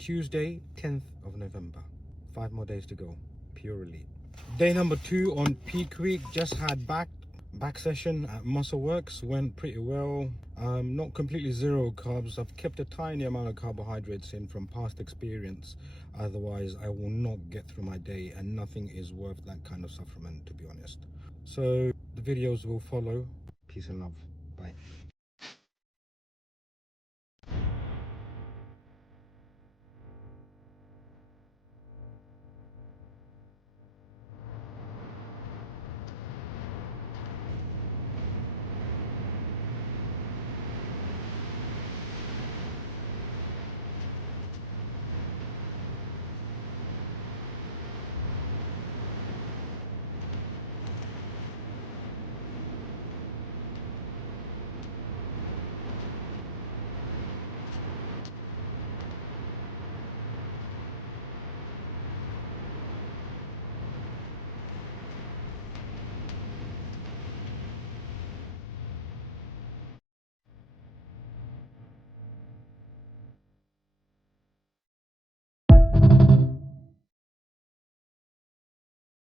Tuesday, 10th of November. 5 more days to go. Pure Elite. Day number 2 on Peak Week. Just had back session at Muscle Works. Went pretty well. Not completely zero carbs. I've kept a tiny amount of carbohydrates in from past experience. Otherwise, I will not get through my day, and nothing is worth that kind of supplement, to be honest. So the videos will follow. Peace and love. Bye.